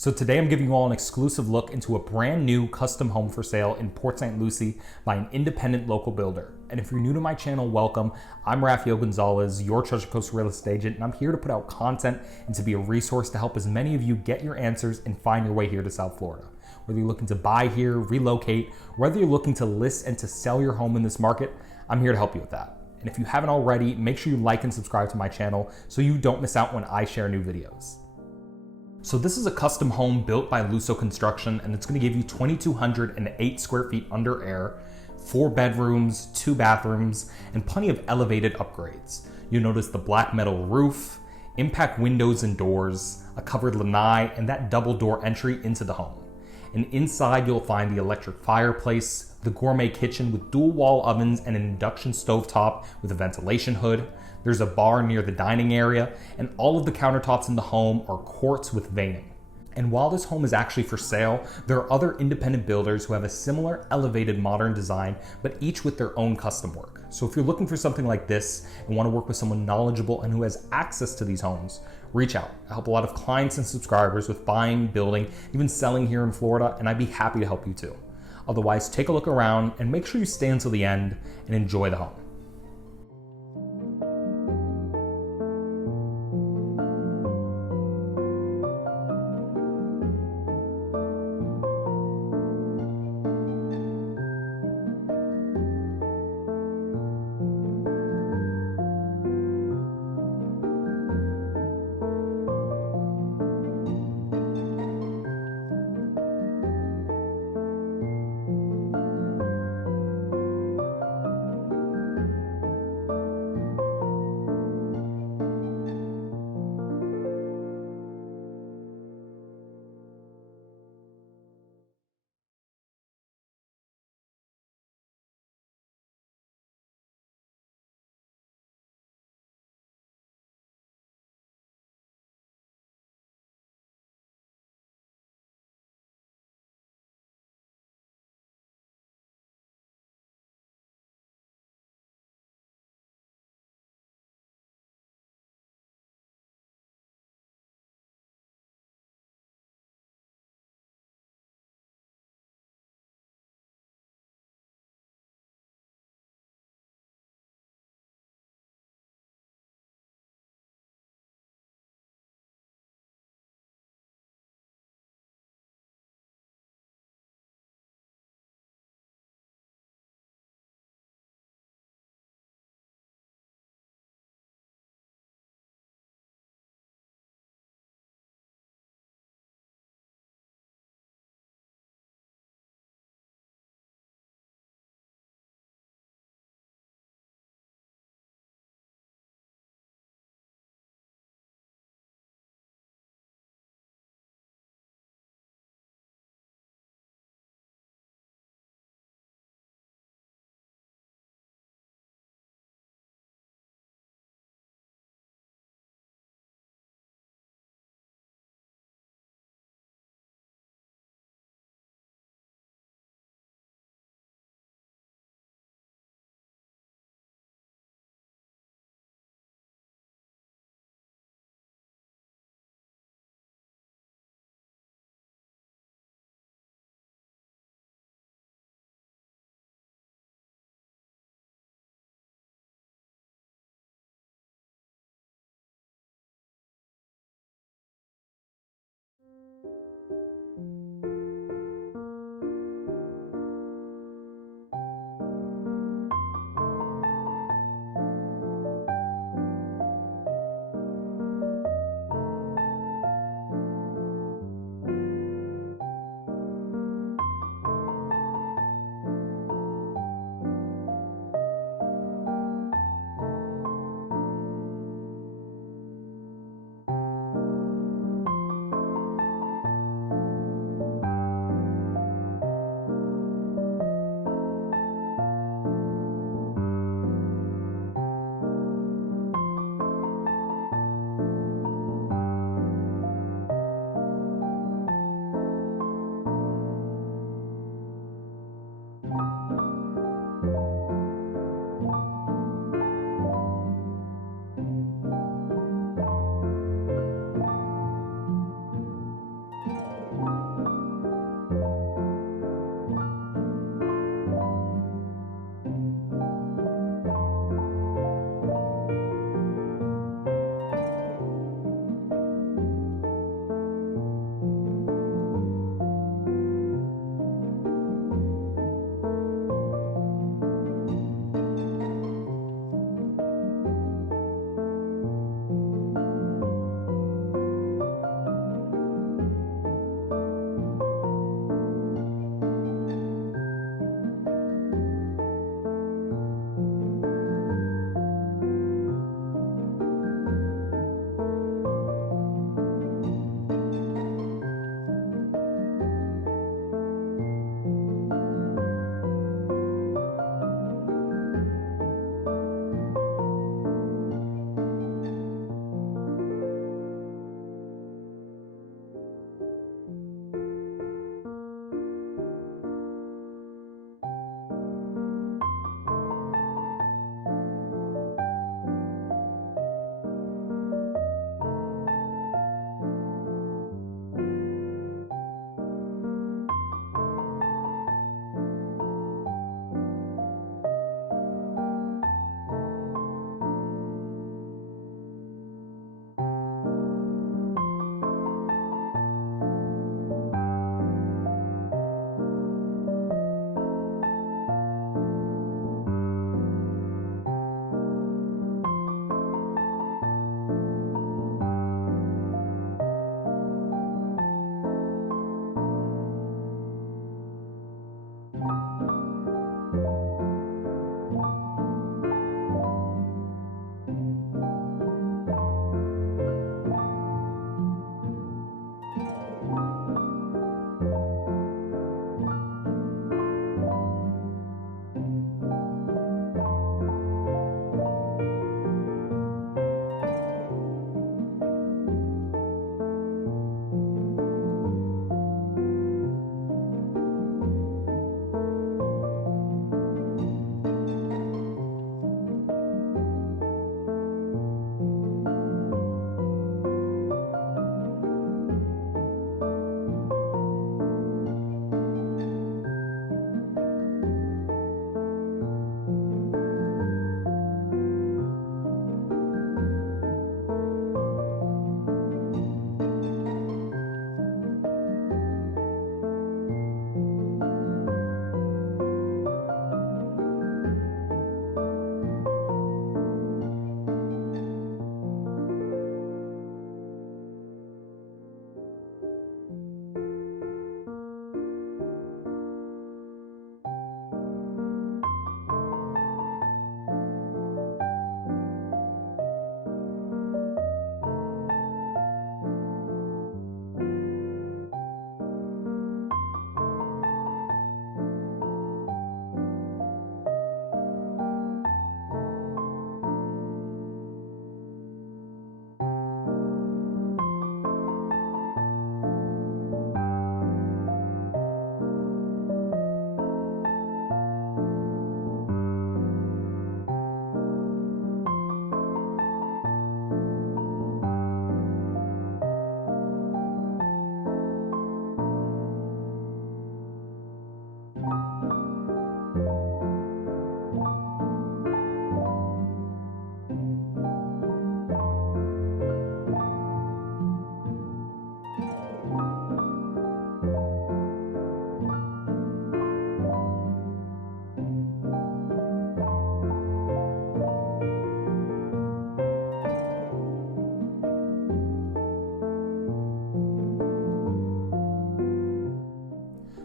So today I'm giving you all an exclusive look into a brand new custom home for sale in Port St Lucie by an independent local builder. And if you're new to my channel, welcome. I'm Raphael Gonzalez, your Treasure Coast real estate agent, and I'm here to put out content and to be a resource to help as many of you get your answers and find your way here to South Florida. Whether you're looking to buy here, relocate, whether you're looking to list and to sell your home in this market, I'm here to help you with that. And if you haven't already, make sure you like and subscribe to my channel so you don't miss out when I share new videos. So this is a custom home built by Luso Construction, and it's going to give you 2,208 square feet under air, 4 bedrooms, 2 bathrooms, and plenty of elevated upgrades. You'll notice the black metal roof, impact windows and doors, a covered lanai, and that double door entry into the home. And inside you'll find the electric fireplace, the gourmet kitchen with dual wall ovens and an induction stovetop with a ventilation hood. There's a bar near the dining area, and all of the countertops in the home are quartz with veining. And while this home is actually for sale, there are other independent builders who have a similar elevated modern design, but each with their own custom work. So if you're looking for something like this and want to work with someone knowledgeable and who has access to these homes, reach out. I help a lot of clients and subscribers with buying, building, even selling here in Florida, and I'd be happy to help you too. Otherwise, take a look around and make sure you stay until the end and enjoy the home.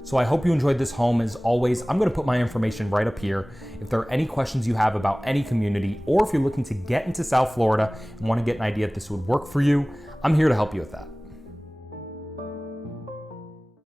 So I hope you enjoyed this home. As always, I'm gonna put my information right up here. If there are any questions you have about any community, or if you're looking to get into South Florida and wanna get an idea if this would work for you, I'm here to help you with that.